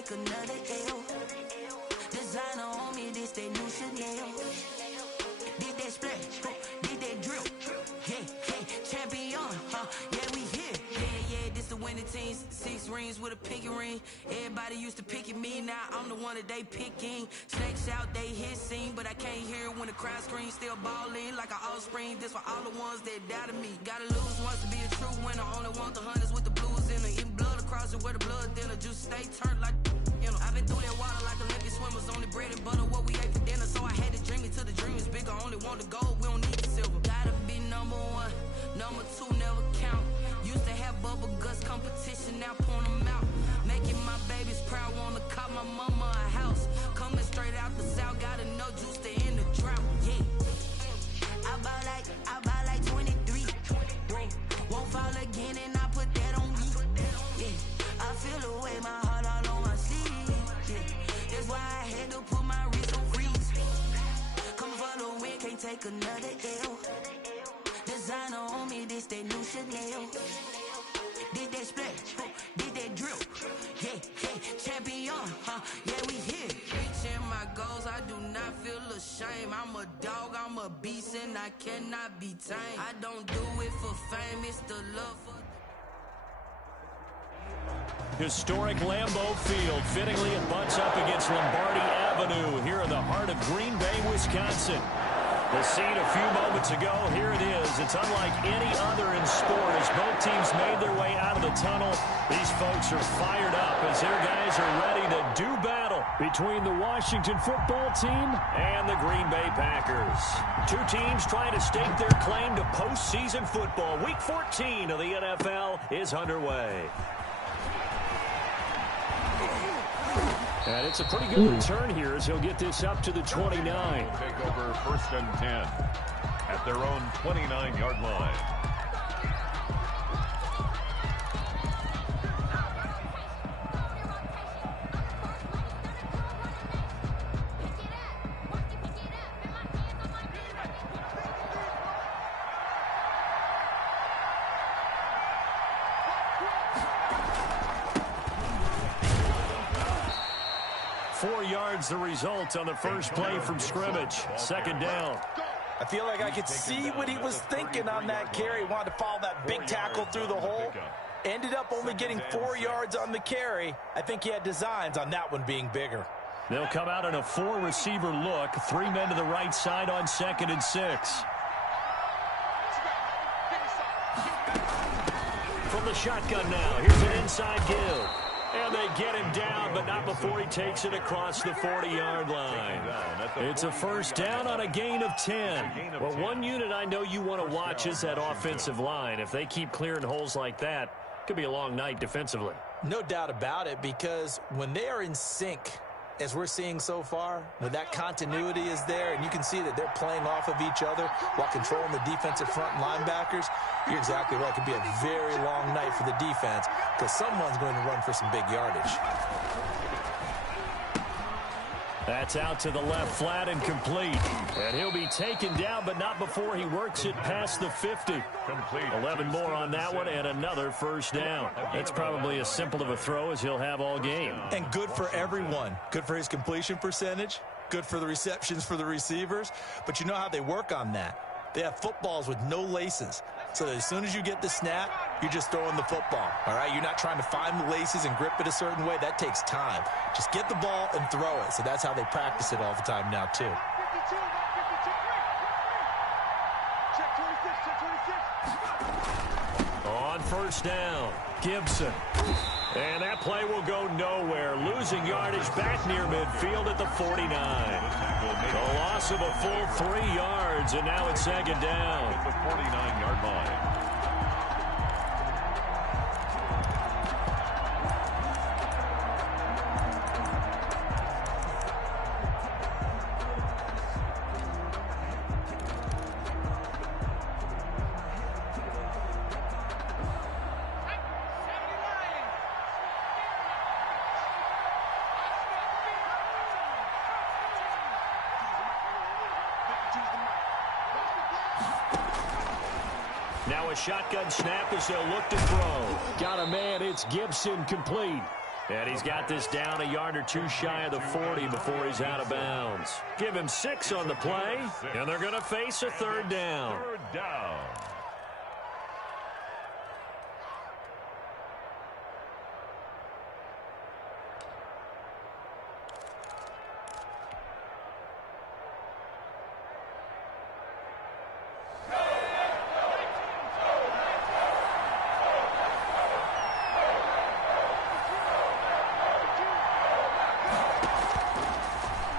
take another L. Designer on me, this they new Chanel. Did that splash, did that drill. Yeah, champion, yeah, we here. Yeah, this the winning teams. 6 rings with a pinky ring. Everybody used to pick at me, now I'm the one that they picking. Snakes out, they hit scene, but I can't hear it when the crowd screams. Still balling like an offspring. This for all the ones that doubted me. Gotta lose once to be a true winner. Only want the hunters with the blues in it. Eating blood across it where the blood thinner. Juice stay turned like, you know. I've been through that water like Olympic swimmers. Only bread and butter what we ate for dinner. So I had to dream it till the dream is bigger. Only want the gold, we don't need the silver. Gotta be number 1, number 2 never count. Used to have bubble guts competition, now point them out. Making my babies proud, wanna call my mama a house. Coming straight out the south, gotta know juice to end the drought. Yeah, I bought like 23. Won't fall again and I put that on me. Yeah, I feel the way, my heart all on my sleeve. Yeah, that's why I had to put my wrist on freeze. Come for the win, can't take another L. Designer on me, this that new Chanel. Did that splash, did that drill. Yeah, champion, yeah, we here. Reaching my goals, I do not feel ashamed. I'm a dog, I'm a beast, and I cannot be tamed. I don't do it for fame, it's the love for... Historic Lambeau Field. Fittingly, it butts up against Lombardi Avenue here in the heart of Green Bay, Wisconsin. The scene a few moments ago, here it is. It's unlike any other in sport as both teams made their way out of the tunnel. These folks are fired up as their guys are ready to do battle between the Washington football team and the Green Bay Packers. Two teams trying to stake their claim to postseason football. Week 14 of the NFL is underway. And it's a pretty good return here as he'll get this up to the 29. Take over 1st and 10 at their own 29-yard line. The result on the first play from scrimmage. 2nd down. I feel like I could see what he was thinking on that carry. Wanted to follow that big tackle through the hole. Ended up only getting 4 yards on the carry. I think he had designs on that one being bigger. They'll come out in a 4-receiver look. 3 men to the right side on 2nd and 6. From the shotgun now. Here's an inside give. And they get him down, but not before he takes it across the 40-yard line. It's a 1st down on a gain of 10. Well, one unit I know you want to watch is that offensive line. If they keep clearing holes like that, it could be a long night defensively. No doubt about it, because when they are in sync, as we're seeing so far, when that continuity is there, and you can see that they're playing off of each other while controlling the defensive front linebackers, you're exactly right. It could be a very long night for the defense because someone's going to run for some big yardage. That's out to the left flat and complete. And he'll be taken down, but not before he works it past the 50. 11 more on that one and another 1st down. That's probably as simple of a throw as he'll have all game. And good for everyone. Good for his completion percentage. Good for the receptions for the receivers. But you know how they work on that. They have footballs with no laces. So that as soon as you get the snap, you're just throwing the football. All right, you're not trying to find the laces and grip it a certain way. That takes time. Just get the ball and throw it. So that's how they practice it all the time now, too. On 1st down, Gibson. And that play will go nowhere. Losing yardage back near midfield at the 49. A loss of a full 3 yards, and now it's 2nd down. At the 49-yard line. Now a shotgun snap as they'll look to throw. Got a man, it's Gibson, complete. And he's got this down a yard or two shy of the 40 before he's out of bounds. Give him 6 on the play, and they're going to face a third down. Third down.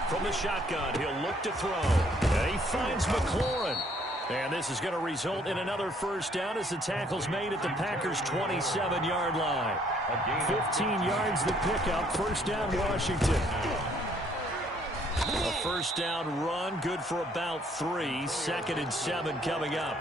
From the shotgun, he'll look to throw. And he finds McLaurin. And this is going to result in another first down as the tackle's made at the Packers' 27-yard line. 15 yards the pickup. First down, Washington. A first down run, good for about 3. 2nd and 7 coming up.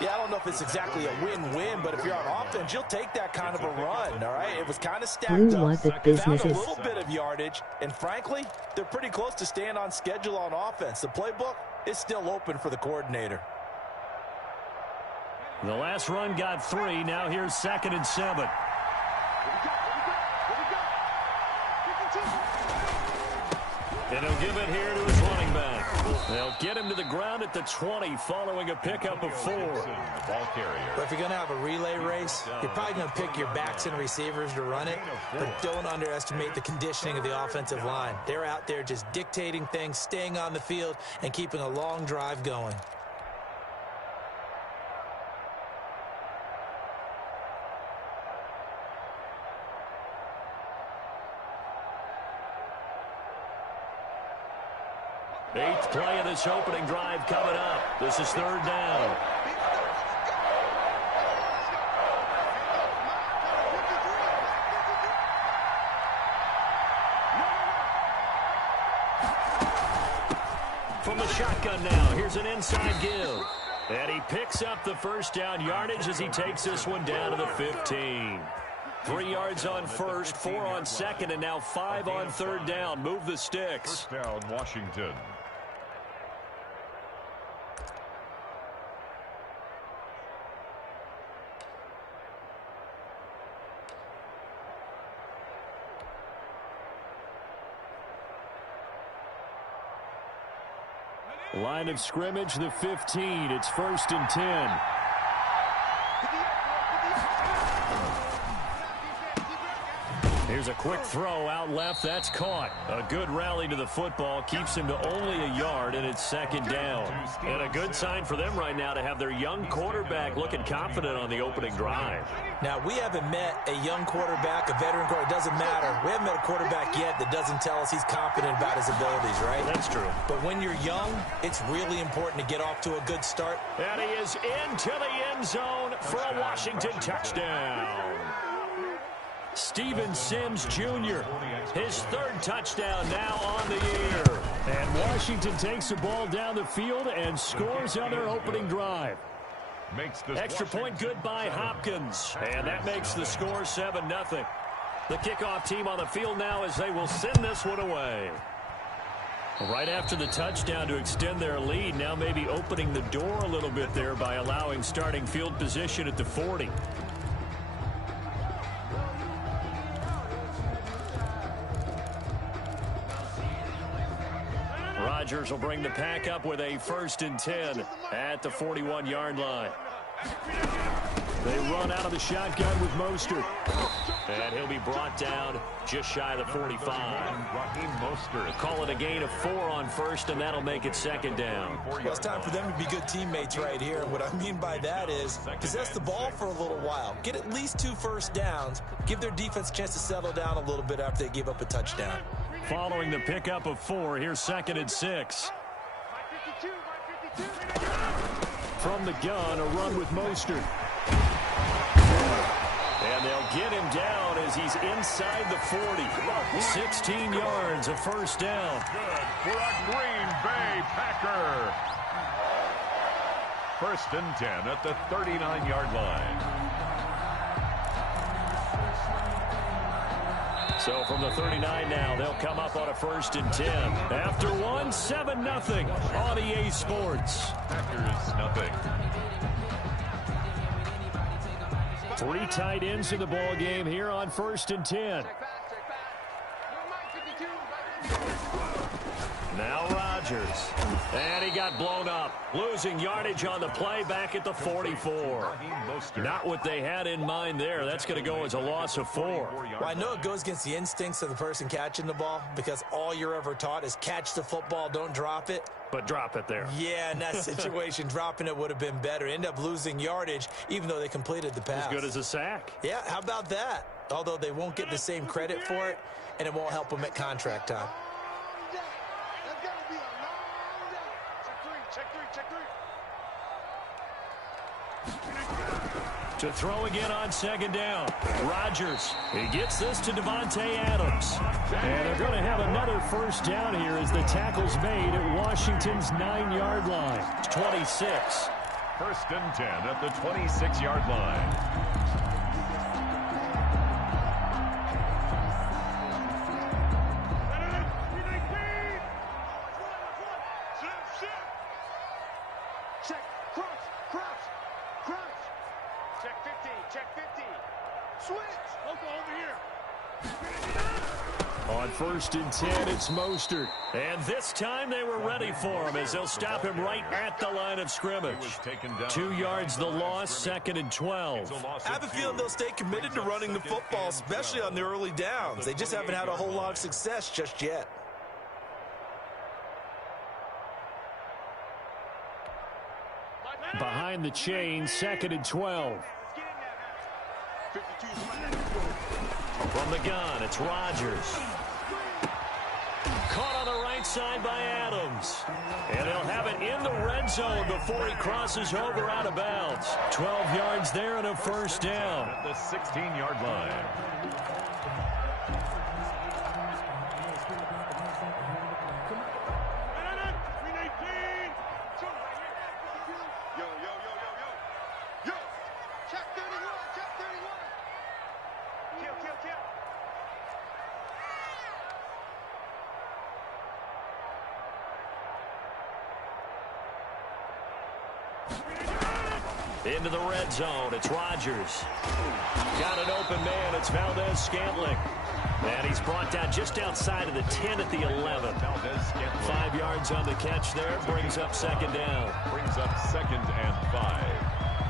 Yeah, I don't know if it's exactly a win-win, but if you're on offense, you'll take that kind of a run, all right? It was kind of stacked up, found a little bit of yardage, and frankly, they're pretty close to staying on schedule on offense. The playbook is still open for the coordinator. The last run got 3. Now here's 2nd and 7. And he'll give it here to his running back. They'll get him to the ground at the 20 following a pickup of 4. But if you're going to have a relay race, you're probably going to pick your backs and receivers to run it, but don't underestimate the conditioning of the offensive line. They're out there just dictating things, staying on the field, and keeping a long drive going. Eighth play of this opening drive coming up. This is third down. From the shotgun now, here's an inside give. And he picks up the first down yardage as he takes this one down to the 15. 3 yards on first, 4 on second, and now 5 on third down. Move the sticks. First down, Washington. Line of scrimmage, the 15. It's 1st and 10. Here's a quick throw out left. That's caught. A good rally to the football. Keeps him to only a yard, and it's 2nd down. And a good sign for them right now to have their young quarterback looking confident on the opening drive. Now, we haven't met a young quarterback, a veteran quarterback. It doesn't matter. We haven't met a quarterback yet that doesn't tell us he's confident about his abilities, right? That's true. But when you're young, it's really important to get off to a good start. And he is into the end zone for a Washington touchdown. Steven Sims Jr., his 3rd touchdown now on the year. And Washington takes the ball down the field and scores on their opening drive. Extra point good by Hopkins. And that makes the score 7-0. The kickoff team on the field now as they will send this one away. Right after the touchdown to extend their lead, now maybe opening the door a little bit there by allowing starting field position at the 40. Rodgers will bring the pack up with a 1st and 10 at the 41-yard line. They run out of the shotgun with Mostert. And he'll be brought down just shy of the 45. Raheem Mostert. Call it a gain of 4 on first, and that'll make it 2nd down. Well, it's time for them to be good teammates right here. And what I mean by that is possess the ball for a little while. Get at least 2 first downs. Give their defense a chance to settle down a little bit after they give up a touchdown. Following the pickup of 4, here's 2nd and 6. From the gun, a run with Mostert. And they'll get him down as he's inside the 40. 16 yards, a first down. Good for a Green Bay Packer. 1st and 10 at the 39-yard line. So from the 39 now, they'll come up on a 1st and 10. After one, 7-0 on EA Sports. Packers nothing. 3 tight ends in the ball game here on 1st and 10. Now Rodgers. And he got blown up. Losing yardage on the play back at the 44. Not what they had in mind there. That's going to go as a loss of 4. Well, I know it goes against the instincts of the person catching the ball because all you're ever taught is catch the football, don't drop it. But drop it there. Yeah, in that situation, dropping it would have been better. End up losing yardage, even though they completed the pass. As good as a sack. Yeah, how about that? Although they won't get the same credit for it, and it won't help them at contract time. To throw again on second down. Rodgers. He gets this to Devontae Adams. And they're going to have another first down here as the tackle's made at Washington's 9-yard line. 26. First and 10 at the 26-yard line. On first and 10, it's Mostert. And this time they were ready for him as they'll stop him right at the line of scrimmage. 2 yards the loss, second and 12. I have a feeling they'll stay committed to running the football, especially on the early downs. They just haven't had a whole lot of success just yet. Behind the chain, second and 12. From the gun, it's Rodgers. Caught on the right side by Adams. And they'll have it in the red zone before he crosses over out of bounds. 12 yards there and a first down. At the 16-yard line. Into the red zone, it's Rodgers. Got an open man, it's Valdez-Scantling. And he's brought down just outside of the 10 at the 11. 5 yards on the catch there, brings up second down. Brings up second and 5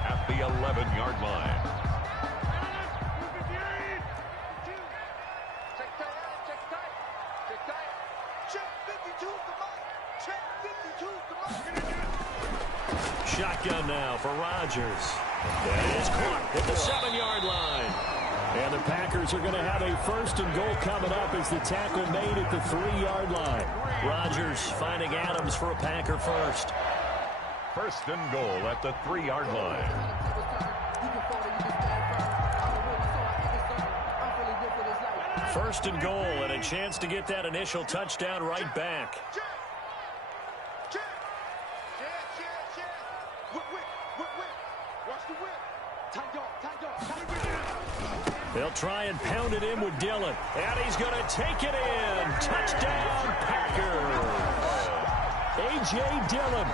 at the 11-yard line. Shotgun now for Rodgers. That is caught at the 7-yard line. And the Packers are going to have a first and goal coming up as the tackle made at the 3-yard line. Rodgers finding Adams for a Packer first. First and goal at the 3-yard line. First and goal and a chance to get that initial touchdown right back. They'll try and pound it in with Dillon. And he's going to take it in. Touchdown, Packers. A.J. Dillon,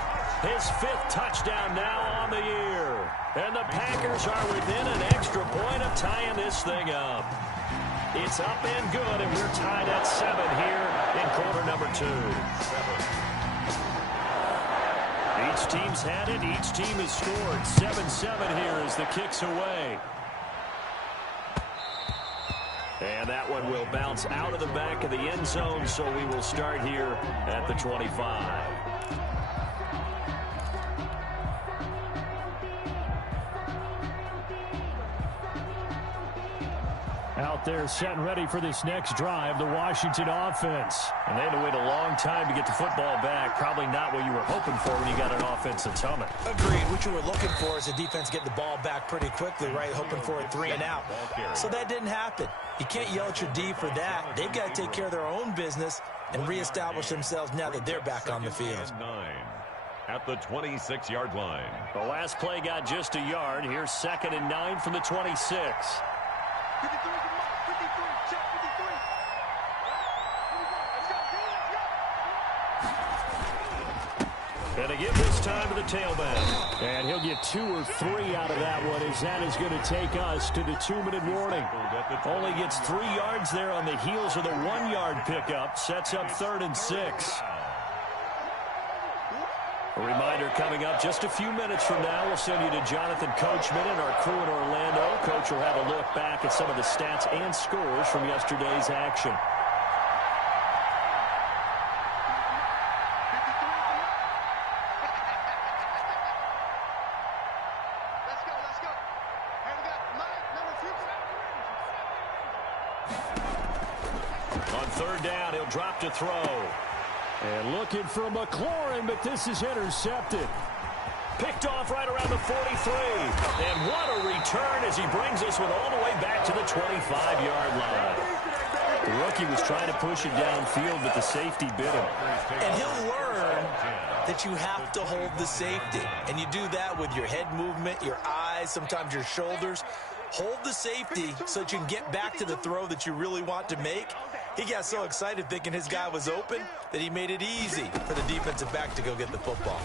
his 5th touchdown now on the year. And the Packers are within an extra point of tying this thing up. It's up and good, and we're tied at 7 here in quarter number 2. Each team's had it. Each team has scored. 7-7 here as the kick's away. And that one will bounce out of the back of the end zone, so we will start here at the 25. Out there set and ready for this next drive, the Washington offense. And they had to wait a long time to get the football back. Probably not what you were hoping for when you got an offense that's humming. Agreed. What you were looking for is the defense getting the ball back pretty quickly, right? Hoping for a 3 and out. So that didn't happen. You can't yell at your D for that. They've got to take care of their own business and reestablish themselves now that they're back on the field. 9 at the 26-yard line. The last play got just a yard. Here's 2nd and 9 from the 26. 53, check 53. And they give this time to the tailback. And he'll get 2 or 3 out of that one as that is going to take us to the 2-minute warning. Only gets 3 yards there on the heels of the 1-yard pickup. Sets up 3rd and 6. A reminder coming up just a few minutes from now. We'll send you to Jonathan Coachman and our crew in Orlando. Coach will have a look back at some of the stats and scores from yesterday's action. Let's go. Here we got Mike, number 2. On third down, he'll drop to throw. And looking for McLaurin, but this is intercepted. Picked off right around the 43. And what a return as he brings this one all the way back to the 25-yard line. The rookie was trying to push it downfield, but the safety bit him. And he'll learn that you have to hold the safety. And you do that with your head movement, your eyes, sometimes your shoulders. Hold the safety so that you can get back to the throw that you really want to make. He got so excited thinking his guy was open that he made it easy for the defensive back to go get the football.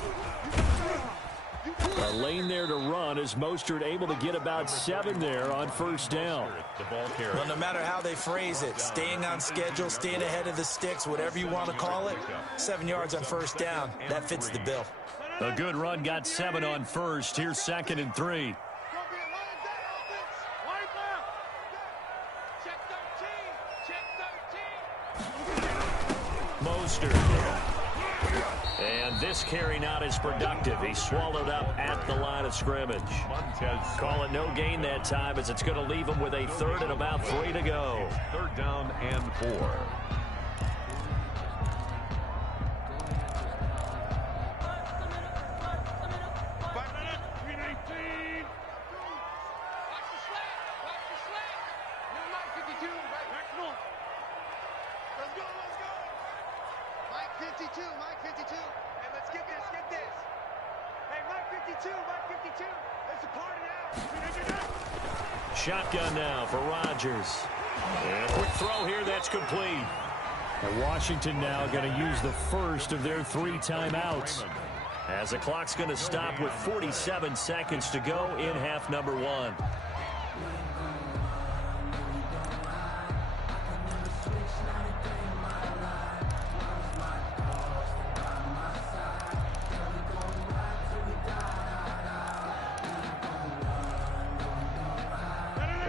A lane there to run as Mostert able to get about 7 there on first down. Well, no matter how they phrase it, staying on schedule, staying ahead of the sticks, whatever you want to call it, 7 yards on first down, that fits the bill. A good run got 7 on first. Here's 2nd and 3. Mostert. And this carry not as productive. He swallowed up at the line of scrimmage. Call it no gain that time as it's going to leave him with a 3rd and about 3 to go. 3rd down and 4. Mike 52. Hey, let's get this. Hey, Mike 52. Let's party now. Shotgun now for Rodgers. And a quick throw here that's complete. And Washington now going to use the first of their 3 timeouts. As the clock's going to stop with 47 seconds to go in half number 1.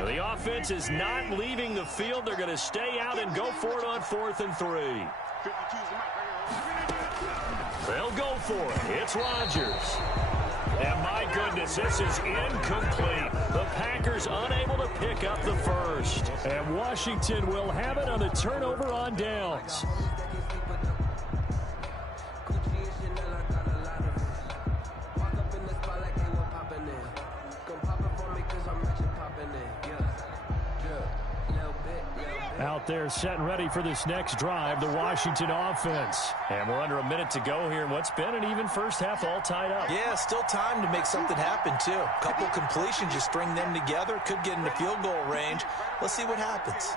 The offense is not leaving the field. They're going to stay out and go for it on 4th and 3. They'll go for it. It's Rodgers. And my goodness, this is incomplete. The Packers unable to pick up the first. And Washington will have it on a turnover on downs. Out there set and ready for this next drive, the Washington offense. And we're under a minute to go here in what's been an even first half all tied up. Yeah, still time to make something happen, too. Couple completions, you string them together, could get into field goal range. Let's see what happens.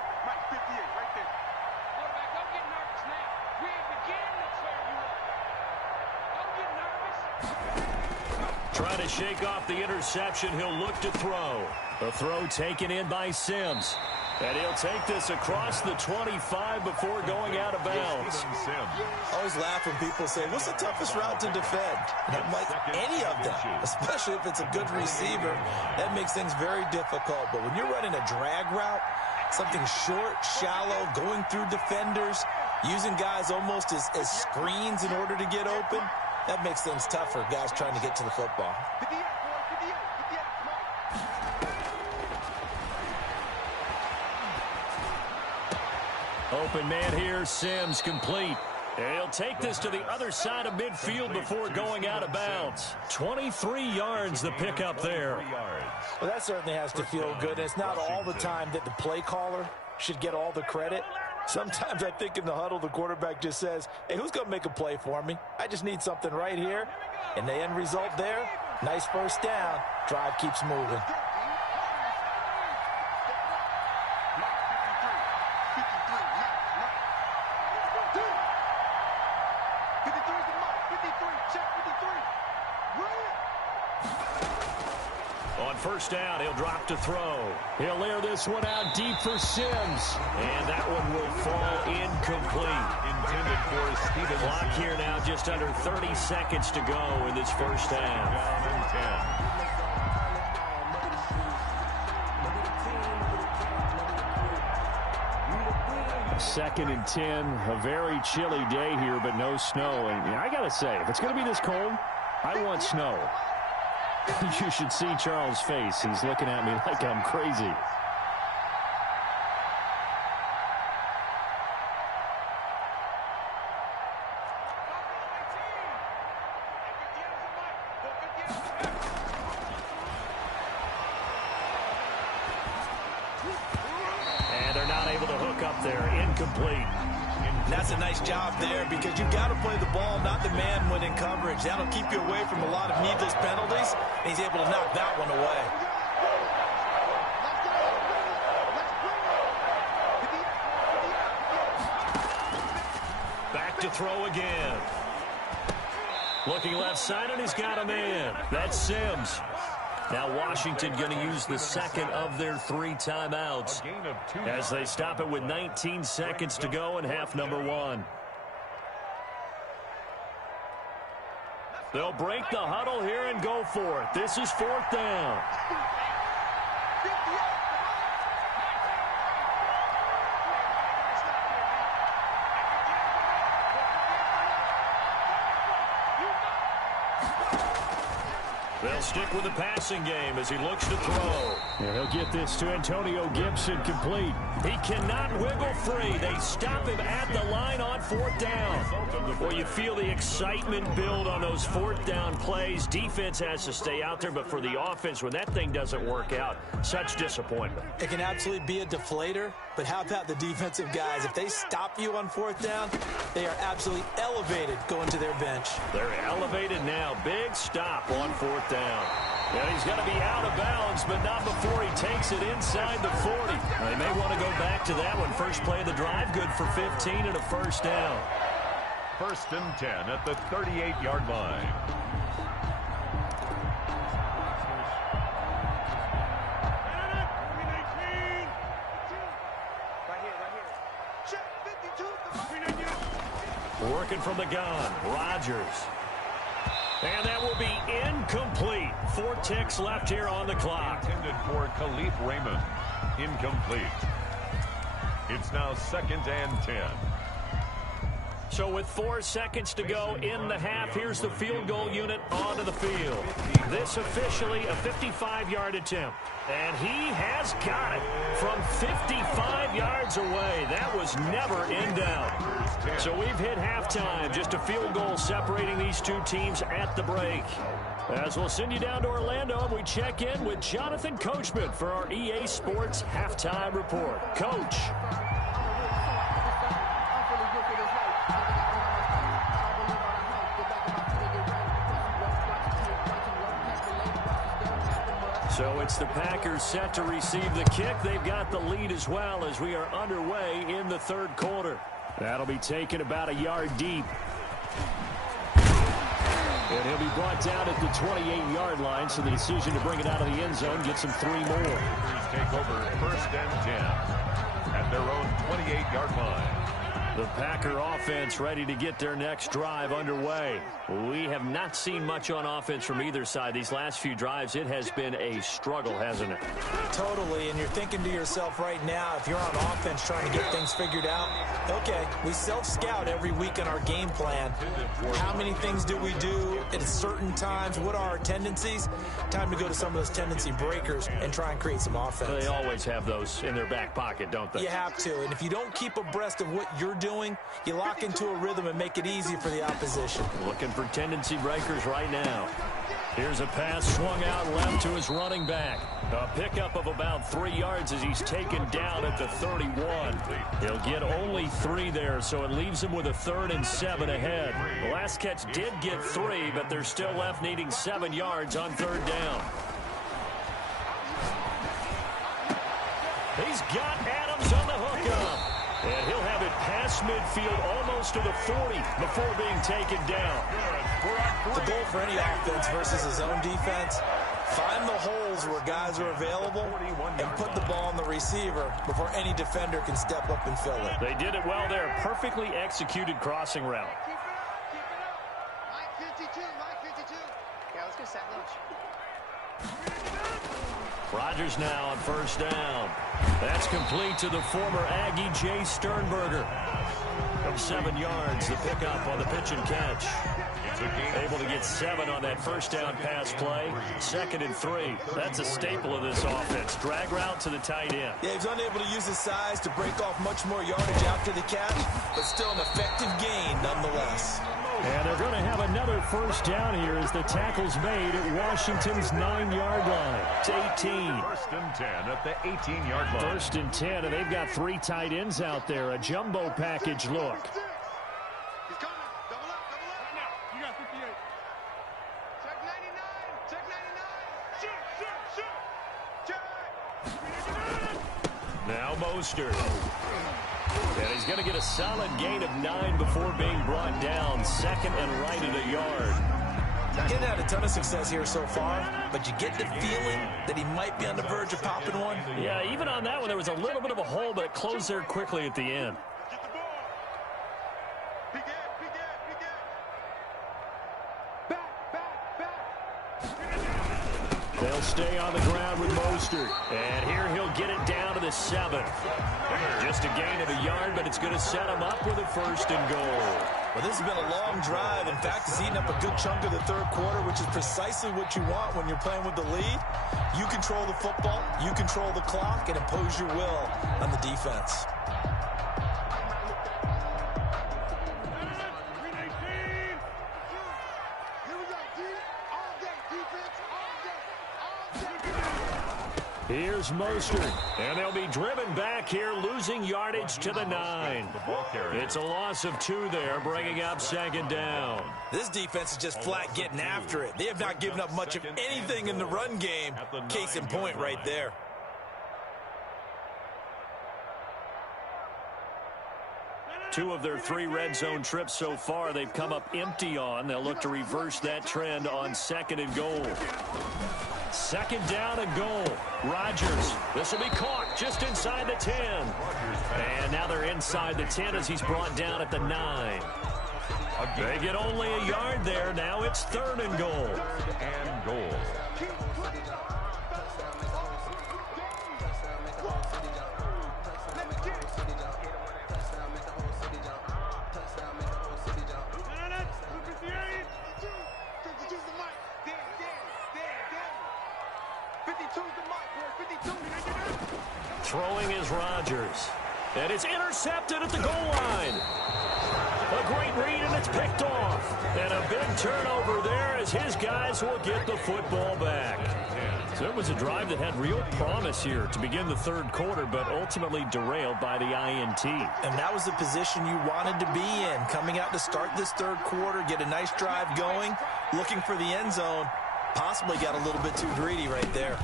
Trying to shake off the interception, he'll look to throw. The throw taken in by Sims. And he'll take this across the 25 before going out of bounds. I always laugh when people say, what's the toughest route to defend? And I'm like, any of them, especially if it's a good receiver. That makes things very difficult. But when you're running a drag route, something short, shallow, going through defenders, using guys almost as screens in order to get open, that makes things tough for guys trying to get to the football. Open man here, Sims complete. And he'll take this to the other side of midfield before going out of bounds. 23 yards the pickup there. Well, that certainly has to feel good. It's not all the time that the play caller should get all the credit. Sometimes I think in the huddle, the quarterback just says, hey, who's going to make a play for me? I just need something right here. And the end result there, nice first down. Drive keeps moving. first down. He'll drop to throw. He'll air this one out deep for Sims. And that one will fall incomplete. Intended for Steven. Clock here now, just under 30 seconds to go in this first half. Down and 10. Second and 10, a very chilly day here, but no snow. And I got to say, if it's going to be this cold, I want snow. You should see Charles' face. He's looking at me like I'm crazy. And they're not able to hook up there. Incomplete. That's a nice job there because you've got to play the ball, not the man when in coverage. That'll keep you away from a lot of needless penalties. And he's able to knock that one away. Back to throw again. Looking left side, and he's got a man. That's Sims. Now Washington going to use the second of their 3 timeouts as they stop it with 19 seconds to go in half number 1. They'll break the huddle here and go for it. This is 4th down. They'll stick with the passing game as he looks to throw. And he'll get this to Antonio Gibson complete. He cannot wiggle free. They stop him at the line on 4th down. Well, you feel the excitement build on those 4th down plays. Defense has to stay out there, but for the offense, when that thing doesn't work out, such disappointment. It can absolutely be a deflator, but how about the defensive guys? If they stop you on 4th down, they are absolutely elevated going to their bench. They're elevated now. Big stop on 4th down. Yeah, he's going to be out of bounds, but not before he takes it inside the 40. They may want to go back to that one. First play of the drive, good for 15 and a first down. 1st and 10 at the 38-yard line. Working from the gun, Rodgers. And that will be incomplete. 4 ticks left here on the clock. Intended for Khalif Raymond. Incomplete. It's now 2nd and 10. So with 4 seconds to go in the half, here's the field goal unit onto the field. This officially a 55-yard attempt. And he has got it from 55 yards away. That was never in doubt. So we've hit halftime. Just a field goal separating these two teams at the break. As we'll send you down to Orlando, and we check in with Jonathan Coachman for our EA Sports Halftime Report. Coach. So it's the Packers set to receive the kick. They've got the lead as well as we are underway in the 3rd quarter. That'll be taken about a yard deep. And he'll be brought down at the 28-yard line, so the decision to bring it out of the end zone gets him 3 more. Packers take over 1st and 10 at their own 28-yard line. The Packer offense ready to get their next drive underway. We have not seen much on offense from either side. These last few drives, it has been a struggle, hasn't it? Totally, and you're thinking to yourself right now, if you're on offense trying to get things figured out, okay, we self-scout every week in our game plan. How many things do we do at certain times? What are our tendencies? Time to go to some of those tendency breakers and try and create some offense. They always have those in their back pocket, don't they? You have to, and if you don't keep abreast of what you're doing, you lock into a rhythm and make it easy for the opposition. Looking for tendency breakers right now. Here's a pass swung out left to his running back. A pickup of about 3 yards as he's taken down at the 31. He'll get only 3 there, so it leaves him with a 3rd and 7 ahead. The last catch did get 3, but they're still left needing 7 yards on 3rd down. He's got Adams on the hookup. And he'll have it past midfield almost to the 40 before being taken down. The goal for any offense versus his own defense, Find the holes where guys are available and put the ball on the receiver before any defender can step up and fill it. They did it well there. Perfectly executed crossing route. Keep it up, keep it up. Mike 52, Mike 52. Yeah, let's go set lunch. Rodgers now on first down. That's complete to the former Aggie Jay Sternberger. From 7 yards, the pickup on the pitch and catch. Able to get 7 on that first down pass play. 2nd and 3. That's a staple of this offense. Drag route to the tight end. Yeah, he's unable to use his size to break off much more yardage after the catch, but still an effective gain nonetheless. And they're going to have another first down here as the tackle's made at Washington's 9-yard line. It's 18. First and 10 at the 18-yard line. First and 10, and they've got 3 tight ends out there. A jumbo package look. He's coming. Double up, double up. Right now. You got 58. Check 99. Check 99. Check. Now Mostert. And he's going to get a solid gain of 9 before being brought down. 2nd and right at a yard. He hasn't had a ton of success here so far, but you get the feeling that he might be on the verge of popping one. Yeah, even on that one, there was a little bit of a hole, but it closed there quickly at the end. Get the ball. Big Ed, big Ed, big Ed. Back. They'll stay on the ground with Mostert. And here he'll get it down to the 7. Just a gain of a yard, but it's going to set him up with a 1st and goal. Well, this has been a long drive. In fact, it's eaten up a good chunk of the 3rd quarter, which is precisely what you want when you're playing with the lead. You control the football, you control the clock, and impose your will on the defense. Here's Mostert, and they'll be driven back here, losing yardage to the 9. It's a loss of 2 there, bringing up 2nd down. This defense is just flat getting after it. They have not given up much of anything in the run game. Case in point right there. Two of their 3 red zone trips so far, they've come up empty on. They'll look to reverse that trend on 2nd and goal. 2nd down and goal. Rodgers. This will be caught just inside the 10. And now they're inside the 10 as he's brought down at the 9. They get only a yard there. Now it's 3rd and goal. 3rd and goal. Throwing is Rodgers. And it's intercepted at the goal line. A great read, and it's picked off. And a big turnover there as his guys will get the football back. So it was a drive that had real promise here to begin the 3rd quarter, but ultimately derailed by the INT. And that was the position you wanted to be in. Coming out to start this 3rd quarter, get a nice drive going, looking for the end zone. Possibly got a little bit too greedy right there.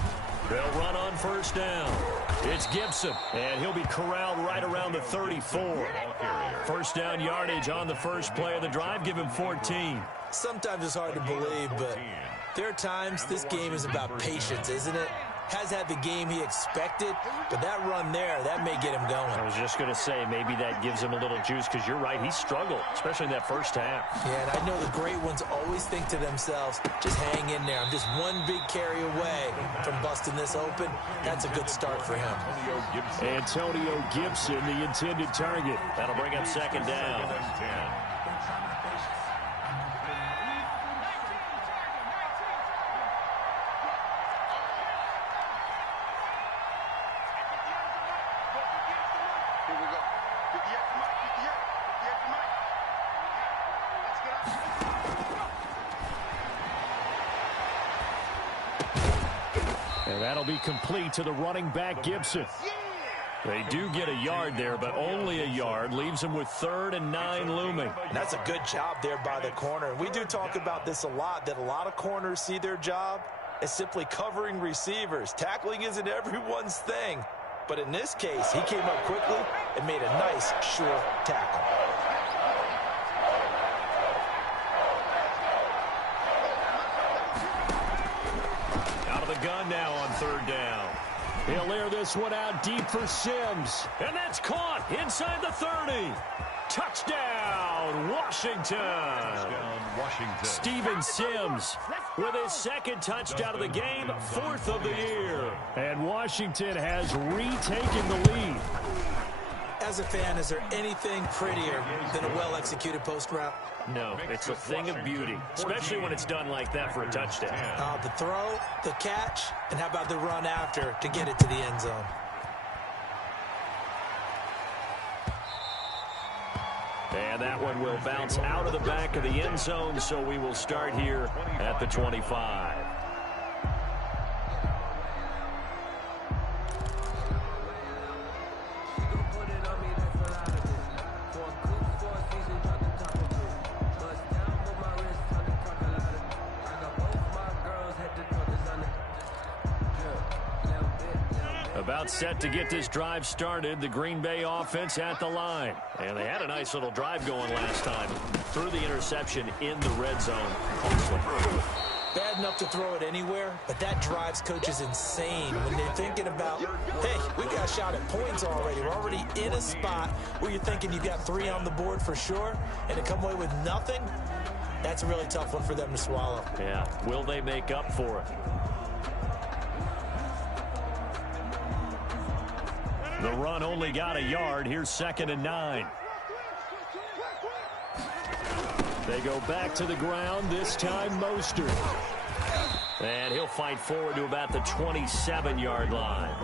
They'll run on first down. It's Gibson, and he'll be corralled right around the 34. First down yardage on the first play of the drive. Give him 14. Sometimes it's hard to believe, but there are times this game is about patience, isn't it? Has had the game he expected, but that run there, that may get him going. I was just going to say, maybe that gives him a little juice, because you're right, he struggled, especially in that first half. Yeah, and I know the great ones always think to themselves, just hang in there. I'm just one big carry away from busting this open. That's a good start for him. Antonio Gibson, the intended target. That'll bring up 2nd down. And that'll be complete to the running back, Gibson. They do get a yard there, but only a yard. Leaves them with 3rd and 9 looming. And that's a good job there by the corner. And we do talk about this a lot, that a lot of corners see their job as simply covering receivers. Tackling isn't everyone's thing. But in this case, he came up quickly and made a nice, sure tackle. gun now on third down. He'll air this one out deep for Sims. And that's caught inside the 30. Touchdown, Washington. Touchdown, Washington. Steven Sims with his second touchdown of the game, 4th of the year. And Washington has retaken the lead. As a fan, is there anything prettier than a well-executed post route? No, it's a thing of beauty, especially when it's done like that for a touchdown. The throw, the catch, and how about the run after to get it to the end zone? And that one will bounce out of the back of the end zone, so we will start here at the 25. About set to get this drive started, the Green Bay offense at the line. And they had a nice little drive going last time. Threw the interception in the red zone. Bad enough to throw it anywhere, but that drives coaches insane when they're thinking about, hey, we got a shot at points already. We're already in a spot where you're thinking you got 3 on the board for sure, and to come away with nothing, that's a really tough one for them to swallow. Yeah, will they make up for it? The run only got a yard. Here's 2nd and 9. They go back to the ground, this time Mostert. And he'll fight forward to about the 27-yard line.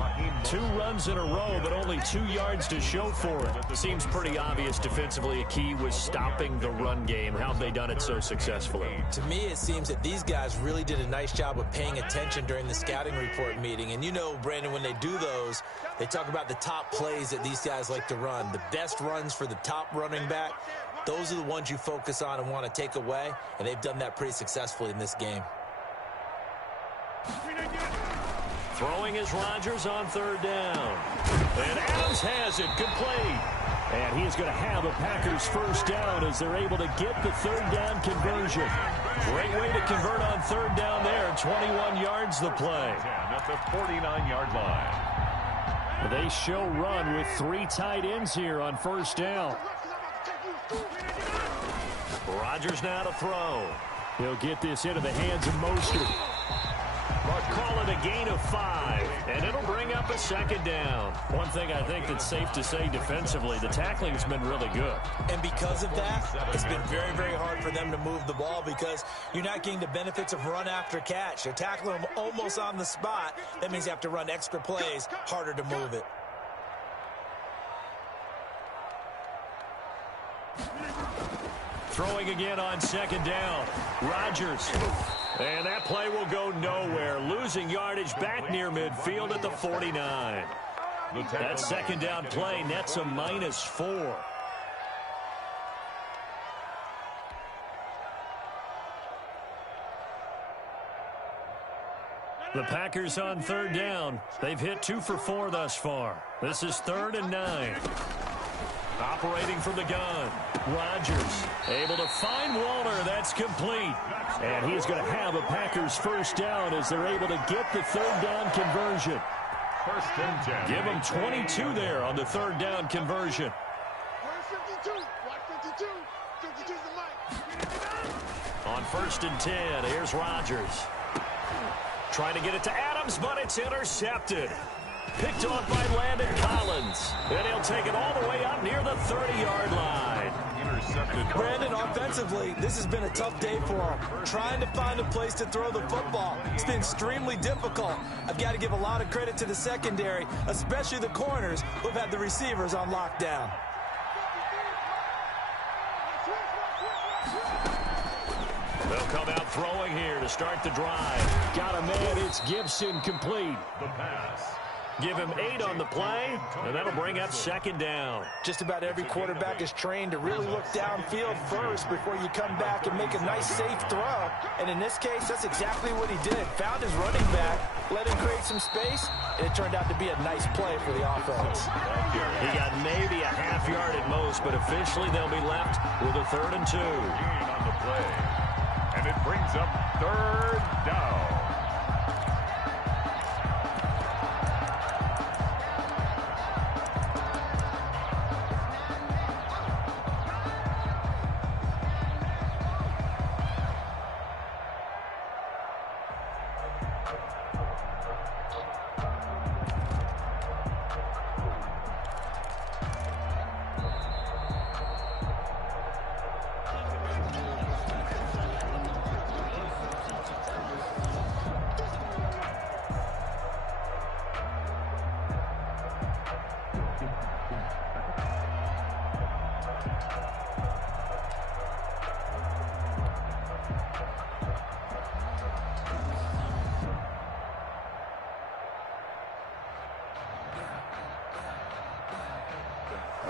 2 runs in a row, but only 2 yards to show for it. Seems pretty obvious defensively a key was stopping the run game. How have they done it so successfully? To me, it seems that these guys really did a nice job of paying attention during the scouting report meeting. And you know, Brandon, when they do those, they talk about the top plays that these guys like to run. The best runs for the top running back, those are the ones you focus on and want to take away. And they've done that pretty successfully in this game. Throwing is Rodgers on 3rd down. And Adams has it complete. And he's going to have a Packers 1st down as they're able to get the 3rd down conversion. Great way to convert on 3rd down there. 21 yards the play. At the 49-yard line. They show run with 3 tight ends here on 1st down. Rodgers now to throw. He'll get this into the hands of Mostert. Call it a gain of 5, and it'll bring up a 2nd down. One thing I think that's safe to say defensively, the tackling has been really good. And because of that, it's been very, very hard for them to move the ball because you're not getting the benefits of run after catch. They're tackling them almost on the spot. That means you have to run extra plays, harder to move it. Throwing again on 2nd down. Rodgers. And that play will go nowhere. Losing yardage back near midfield at the 49. That 2nd down play nets a -4. The Packers on 3rd down. They've hit 2 for 4 thus far. This is 3rd and 9. Operating from the gun. Rodgers able to find Walter. That's complete. And he's going to have a Packers 1st down as they're able to get the 3rd down conversion. 1st and 10. Give them 22 there on the 3rd down conversion. On 1st and 10, here's Rodgers. Trying to get it to Adams, but it's intercepted. Picked off by Landon Collins. And he'll take it all the way up near the 30-yard line. Intercepted. Brandon, offensively, this has been a tough day for him. Trying to find a place to throw the football. It's been extremely difficult. I've got to give a lot of credit to the secondary, especially the corners who've had the receivers on lockdown. They'll come out throwing here to start the drive. Got a man. It's Gibson complete. The pass. Give him 8 on the play, and that'll bring up 2nd down. Just about every quarterback is trained to really look downfield first before you come back and make a nice, safe throw. And in this case, that's exactly what he did. Found his running back, let him create some space, and it turned out to be a nice play for the offense. He got maybe a half yard at most, but officially they'll be left with a 3rd and 2. Gain on the play. And it brings up 3rd down.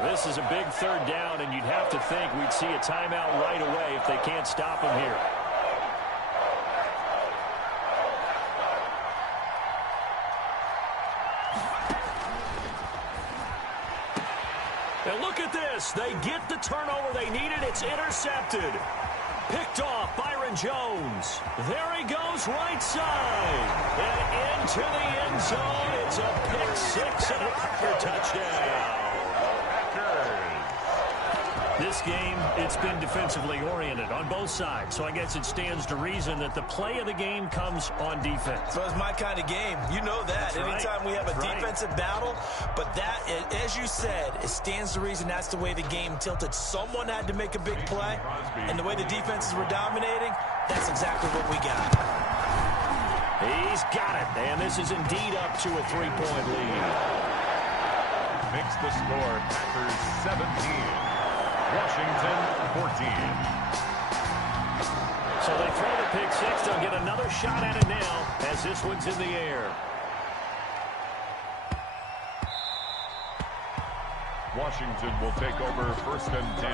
This is a big third down, and you'd have to think we'd see a timeout right away if they can't stop him here. And look at this. They get the turnover they needed. It's intercepted. Picked off Byron Jones. There he goes right side. And into the end zone. It's a pick six and a Packer touchdown. This game, it's been defensively oriented on both sides, so I guess it stands to reason that the play of the game comes on defense. So it's my kind of game. You know that. That's Anytime right. we have a That's defensive battle, but that, as you said, it stands to reason that's the way the game tilted. Someone had to make a big play, and the way the defenses were dominating, that's exactly what we got. He's got it, and this is indeed up to a 3-point lead. Makes the score Packers 17. Washington 14. So they throw the pick six. They'll get another shot at it now as this one's in the air. Washington will take over 1st and 10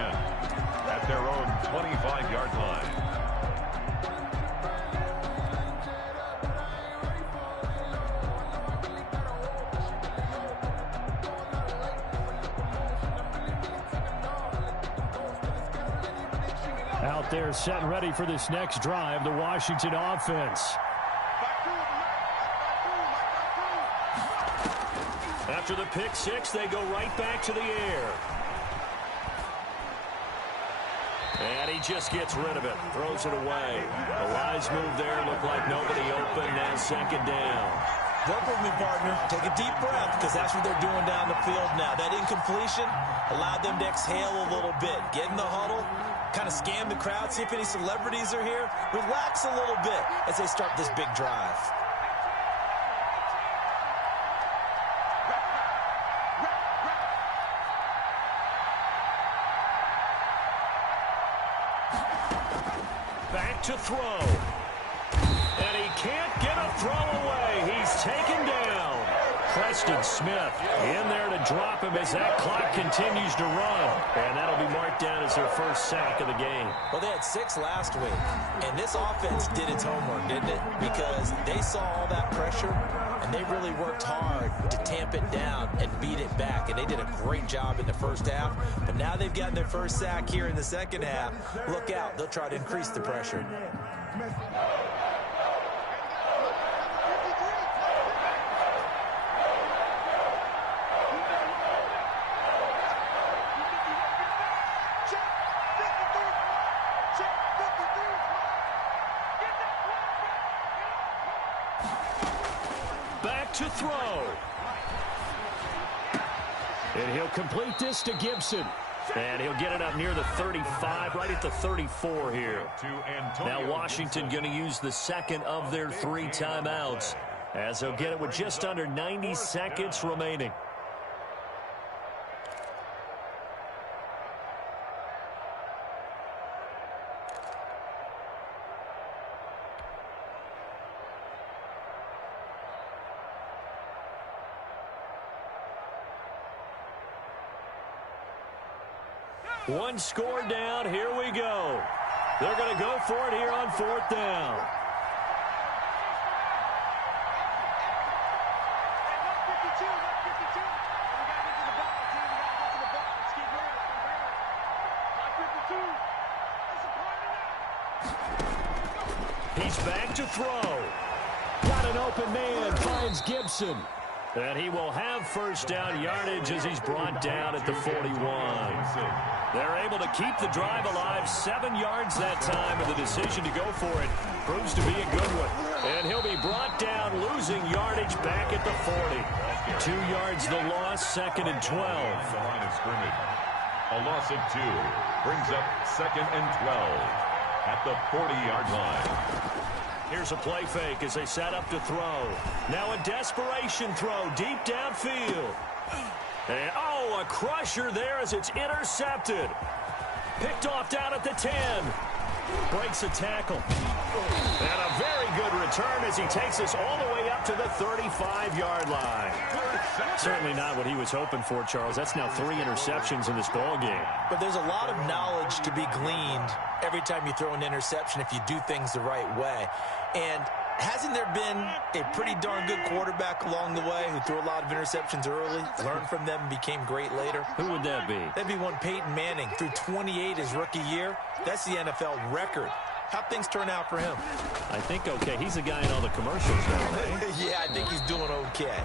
at their own 25-yard line. Out there set and ready for this next drive, the Washington offense. After the pick six, they go right back to the air. And he just gets rid of it, throws it away. The wise move there, looked like nobody open, now 2nd down. Work with me, partner. Take a deep breath, because that's what they're doing down the field now. That incompletion allowed them to exhale a little bit. Get in the huddle, kind of scan the crowd, see if any celebrities are here. Relax a little bit as they start this big drive. Back to throw. And he can't get a throw away. He's taken down. Preston Smith in there to drop him as that clock continues to run. And that'll be marked down as their first sack of the game. Well, they had 6 last week, and this offense did its homework, didn't it? Because they saw all that pressure, and they really worked hard to tamp it down and beat it back. And they did a great job in the first half. But now they've gotten their first sack here in the second half. Look out. They'll try to increase the pressure. To throw. And he'll complete this to Gibson. And he'll get it up near the 35, right at the 34 here. Now Washington going to use the second of their 3 timeouts, as they'll get it with just under 90 seconds remaining. One score down. Here we go. They're going to go for it here on 4th down. He's back to throw. Got an open man. Finds Gibson. And he will have first down yardage as he's brought down at the 41. They're able to keep the drive alive, 7 yards that time, and the decision to go for it proves to be a good one. And he'll be brought down, losing yardage back at the 40. 2 yards the loss, 2nd and 12. The line of scrimmage. A loss of 2 brings up 2nd and 12 at the 40-yard line. Here's a play fake as they set up to throw. Now a desperation throw deep downfield. And, a crusher there as it's intercepted. Picked off down at the 10. Breaks a tackle. And a very good return as he takes us all the way up to the 35-yard line. Certainly not what he was hoping for, Charles. That's now 3 interceptions in this ball game. But there's a lot of knowledge to be gleaned every time you throw an interception if you do things the right way. And hasn't there been a pretty darn good quarterback along the way who threw a lot of interceptions early, learned from them, and became great later? Who would that be? That'd be one Peyton Manning. Threw 28 his rookie year. That's the NFL record. How'd things turn out for him? I think okay. He's the guy in all the commercials now, right? Yeah, I think he's doing okay.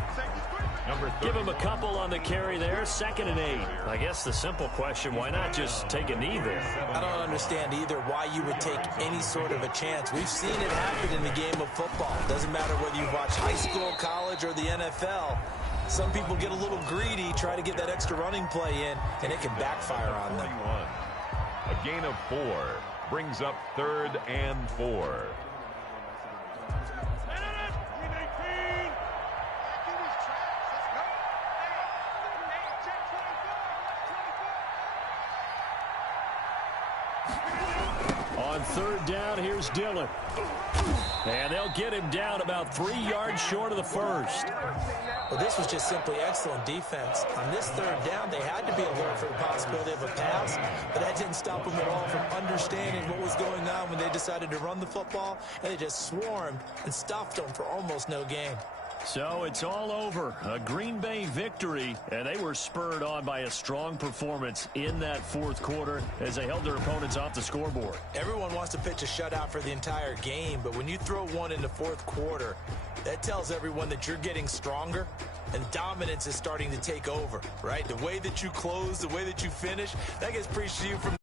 Give him a couple on the carry there. 2nd and 8. I guess the simple question, why not just take a knee there? I don't understand either why you would take any sort of a chance. We've seen it happen in the game of football. Doesn't matter whether you watch high school, college, or the NFL. Some people get a little greedy, try to get that extra running play in, and it can backfire on them. A gain of 4 brings up 3rd and 4. On 3rd down, here's Dillon. And they'll get him down about 3 yards short of the first. Well, this was just simply excellent defense. On this 3rd down, they had to be alert for the possibility of a pass, but that didn't stop them at all from understanding what was going on when they decided to run the football, and they just swarmed and stuffed them for almost no gain. So it's all over. A Green Bay victory, and they were spurred on by a strong performance in that 4th quarter as they held their opponents off the scoreboard. Everyone wants to pitch a shutout for the entire game, but when you throw one in the 4th quarter, that tells everyone that you're getting stronger and dominance is starting to take over, right? The way that you close, the way that you finish, that gets preached to you from